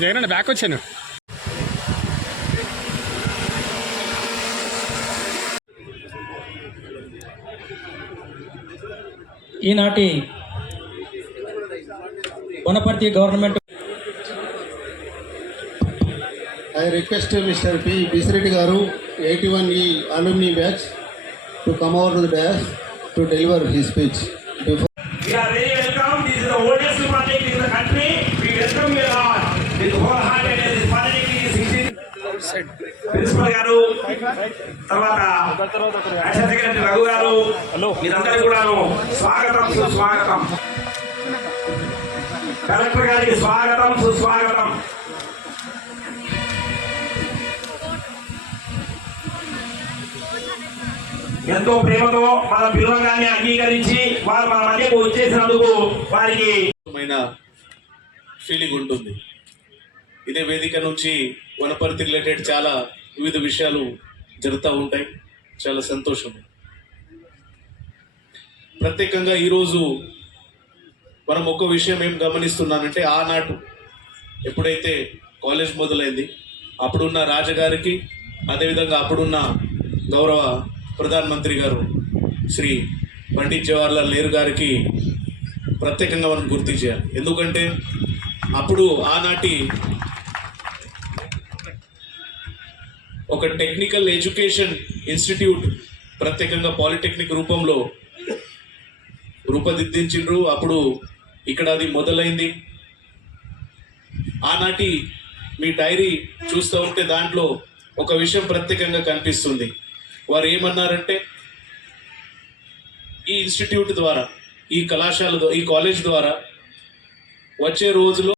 Jagan back వచ్చాను. ఈనాటి Wanaparthy government request Mr. P. Bisireddy Garu, 81E alumni batch, to come over to the dais to deliver his speech. Before We are principal గారు తర్వాత secretary Raghu గారు మీరందరూ కూడాను స్వాగతం సుస్వాగతం. కలెక్టర్ గారికి స్వాగతం సుస్వాగతం. ఎంతో ప్రేమతో మన పిలవగాన్ని అంగీకరించి వారు మన మధ్యకు వచ్చేసినందుకు వారికి ఫీలింగ్ ఉంటుంది ఇదే వేదిక నుంచి వనపర్తి రిలేటెడ్ చాలా వివిధ విషయాలు జరుగుతూ ఉంటాయి. చాలా సంతోషం. ప్రత్యేకంగా ఈరోజు మనం ఒక విషయం ఏం గమనిస్తున్నానంటే ఆనాటు ఎప్పుడైతే కాలేజ్ మొదలైంది అప్పుడున్న రాజగారికి అదేవిధంగా అప్పుడున్న గౌరవ ప్రధానమంత్రి గారు శ్రీ పండిత్ జవహర్లాల్ నెహ్రూ గారికి ప్రత్యేకంగా మనం గుర్తించాలి. ఎందుకంటే అప్పుడు ఆనాటి ఒక టెక్నికల్ ఎడ్యుకేషన్ ఇన్స్టిట్యూట్ ప్రత్యేకంగా పాలిటెక్నిక్ రూపంలో రూపదిద్దించిండ్రు. అప్పుడు ఇక్కడ అది మొదలైంది. ఆనాటి మీ డైరీ చూస్తూ ఉంటే దాంట్లో ఒక విషయం ప్రత్యేకంగా కనిపిస్తుంది. వారు ఏమన్నారంటే ఈ ఇన్స్టిట్యూట్ ద్వారా ఈ కళాశాల ఈ కాలేజ్ ద్వారా వచ్చే రోజులో